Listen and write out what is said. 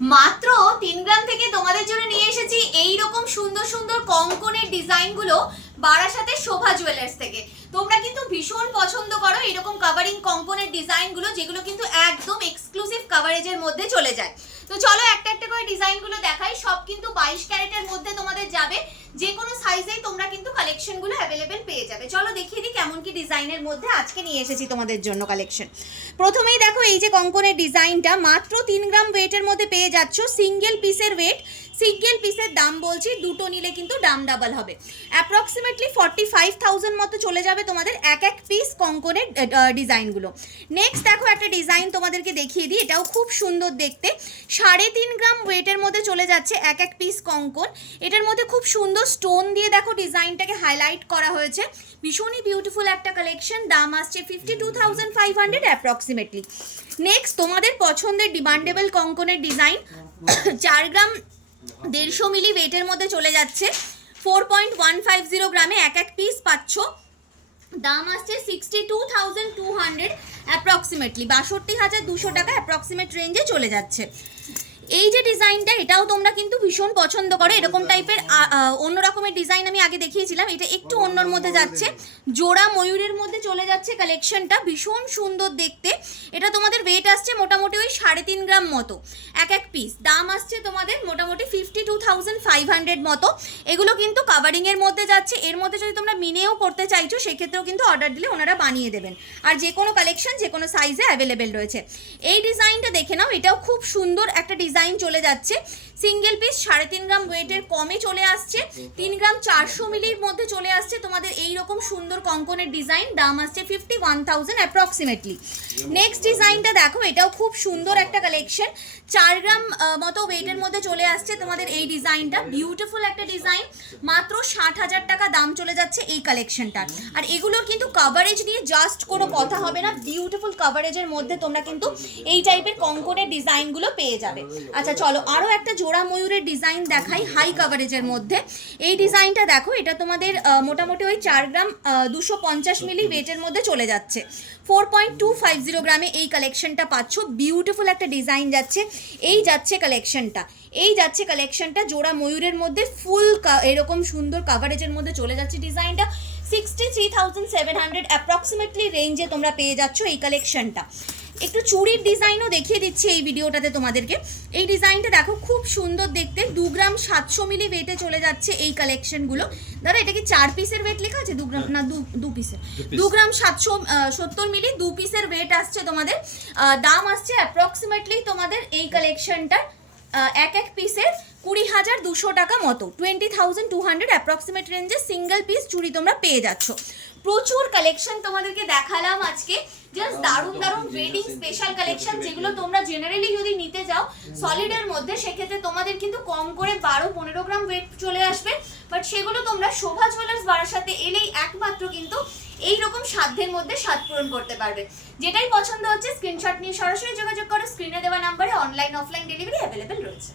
মাত্র 3 গ্রাম থেকে তোমাদের জন্য নিয়ে এসেছি এই রকম সুন্দর সুন্দর কঙ্কনের ডিজাইনগুলো বারাসাতের শোভা জুয়েলার্স থেকে। তোমরা কিন্তু ভীষণ পছন্দ করো এরকম কভারিং কঙ্কনের ডিজাইনগুলো, যেগুলো কিন্তু একদম এক্সক্লুসিভ কভারেজের মধ্যে চলে যায়। তো চলো একটা একটা করে ডিজাইনগুলো দেখাই। সব কিন্তু 22 ক্যারেটের মধ্যে তোমাদের যাবে, যে কোনো সাইজেই তোমরা কিন্তু কালেকশনগুলো অ্যাভেলেবেল পেয়ে যাবে। চলো দেখিয়ে দিই কেমন কি ডিজাইনের মধ্যে আজকে নিয়ে এসেছি তোমাদের জন্য কালেকশন। প্রথমেই দেখো এই যে কঙ্কনের ডিজাইনটা মাত্র 3 গ্রাম ওয়েটের মধ্যে পেয়ে যাচ্ছ। সিঙ্গেল পিসের ওয়েট, সিঙ্গেল পিসের দাম বলছি, দুটো নিলে কিন্তু দাম ডাবল হবে। অ্যাপ্রক্সিমেটলি 45,000 মতো চলে যাবে তোমাদের এক এক পিস কঙ্কনের ডিজাইনগুলো। নেক্সট দেখো একটা ডিজাইন তোমাদেরকে দেখিয়ে দিই, এটাও খুব সুন্দর দেখতে। 3.5 গ্রাম ওয়েটের মধ্যে চলে যাচ্ছে এক এক পিস কঙ্কন। এটার মধ্যে খুব সুন্দর স্টোন দিয়ে দেখো ডিজাইনটাকে হাইলাইট করা হয়েছে। ভীষণই বিউটিফুল একটা কালেকশন। দাম আসছে 52,500 অ্যাপ্রক্সিমেটলি। নেক্সট তোমাদের পছন্দের ডিমান্ডেবল কঙ্কনের ডিজাইন 4 গ্রাম 150 মিলি ওয়েটের মধ্যে চলে যাচ্ছে। 4.150 গ্রামে এক এক পিস পাচ্ছ। দাম আসছে 62,200 অ্যাপ্রক্সিমেটলি, 62,200 টাকা অ্যাপ্রক্সিমেট রেঞ্জে চলে যাচ্ছে। এই যে ডিজাইনটা, এটাও তোমরা কিন্তু ভীষণ পছন্দ করো। এরকম টাইপের অন্য রকমের ডিজাইন আমি আগে দেখিয়েছিলাম, এটা একটু অন্যর মধ্যে যাচ্ছে। জোড়া ময়ূরের মধ্যে চলে যাচ্ছে কালেকশনটা, ভীষণ সুন্দর দেখতে। এটা তোমাদের ওয়েট আসছে মোটামুটি ওই 3.5 গ্রাম মতো এক এক পিস। দাম আসছে তোমাদের মোটামুটি 52,500 মতো। এগুলো কিন্তু কাভারিংয়ের মধ্যে যাচ্ছে। এর মধ্যে যদি তোমরা মিনেও করতে চাইছো সেক্ষেত্রেও কিন্তু অর্ডার দিলে ওনারা বানিয়ে দেবেন। আর যে কোনো কালেকশন যে কোনো সাইজে অ্যাভেলেবেল রয়েছে। এই ডিজাইনটা দেখে নাও, এটাও খুব সুন্দর একটা ডিজাইন চলে যাচ্ছে। সিঙ্গেল পিস 3.5 গ্রাম ওয়েটের কমে চলে আসছে। 3 গ্রাম 400 মিলির মধ্যে চলে আসছে তোমাদের এই রকম সুন্দর কঙ্কনের ডিজাইন। দাম আসছে 51,000 অ্যাপ্রক্সিমেটলি। নেক্সট ডিজাইনটা দেখো, এটাও খুব সুন্দর একটা কালেকশন। 4 গ্রাম মতো ওয়েটের মধ্যে চলে আসছে তোমাদের এই ডিজাইনটা। বিউটিফুল একটা ডিজাইন, মাত্র 60,000 টাকা দাম চলে যাচ্ছে এই কালেকশনটার। আর এগুলোর কিন্তু কভারেজ নিয়ে জাস্ট কোনো কথা হবে না। বিউটিফুল কভারেজের মধ্যে তোমরা কিন্তু এই টাইপের কঙ্কনের ডিজাইনগুলো পেয়ে যাবে। আচ্ছা চলো আরও একটা জোড়া ময়ূরের ডিজাইন দেখাই হাই কভারেজের মধ্যে। এই ডিজাইনটা দেখো, এটা তোমাদের মোটামুটি ওই 4 গ্রাম 250 মিলি ওয়েটের মধ্যে চলে যাচ্ছে। 4.250 গ্রামে এই কালেকশনটা পাচ্ছ। বিউটিফুল একটা ডিজাইন যাচ্ছে। এই যাচ্ছে কালেকশনটা জোড়া ময়ূরের মধ্যে ফুল এরকম সুন্দর কভারেজের মধ্যে চলে যাচ্ছে ডিজাইনটা। 63,700 অ্যাপ্রক্সিমেটলি রেঞ্জে তোমরা পেয়ে যাচ্ছ এই কালেকশনটা। একটু চুড়ির ডিজাইনও দেখিয়ে দিচ্ছি এই ভিডিওটাতে তোমাদেরকে। এই ডিজাইনটা দেখো, খুব সুন্দর দেখতে। 2 গ্রাম 700 মিলি ওয়েটে চলে যাচ্ছে এই কালেকশনগুলো। দাদা এটা কি 4 পিসের ওয়েট লেখা আছে? 2 গ্রাম না 2 পিসের, 2 গ্রাম 770 মিলি 2 পিসের ওয়েট আসছে তোমাদের। দাম আসছে অ্যাপ্রক্সিমেটলি তোমাদের এই কালেকশনটার এক এক পিসের 20,200 টাকা মতো। 20,200 অ্যাপ্রক্সিমেট রেঞ্জে সিঙ্গেল পিস চুড়ি তোমরা পেয়ে যাচ্ছ। প্রচুর কালেকশন তোমাদেরকে দেখালাম আজকে, জাস্ট দারুণ দারুণ ওয়েডিং স্পেশাল কালেকশন, যেগুলো তোমরা জেনারেলি যদি নিতে যাও সলিডের মধ্যে সেক্ষেত্রে তোমাদের কিন্তু কম করে 12-15 গ্রাম ওয়েট চলে আসবে। বাট সেগুলো তোমরা শোভা জুয়েলার্স বারাসাতে এলেই একমাত্র কিন্তু এইরকম সাধ্যের মধ্যে স্বাদ পূরণ করতে পারবে। যেটাই পছন্দ হচ্ছে স্ক্রিনশট নিয়ে সরাসরি যোগাযোগ করো। স্ক্রিনে দেওয়া নাম্বারে অনলাইন অফলাইন ডেলিভারি অ্যাভেলেবেল রয়েছে।